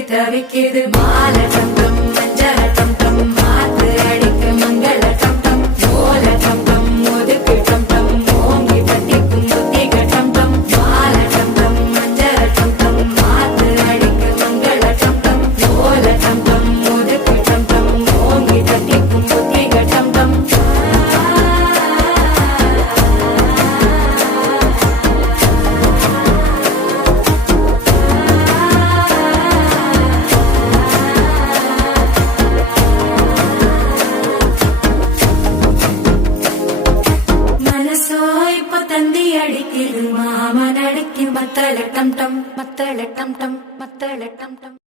தவிக்குது மால டம் டம் மஞ்சள டம் டம் மாத்து அடிக்கு மங்கள டம் டம் ஓல டம் டம் ஒதுக்கு டம் டம் ஓங்கி தட்டிக்கும் புத்திக டம் டம் மால டம் டம் மஞ்சள டம் டம் மாத்து அடிக்கு மங்கள டம் டம் ஓல டம் டம் ஒதுக்கு டம் டம் ஓங்கி தட்டிக்கும் புத்திக டம் டம் தந்தி அடிக்குது மாமன் அடிக்கு மத்தள டம் டம் மத்தள டம் டம் மத்தள டம் டம்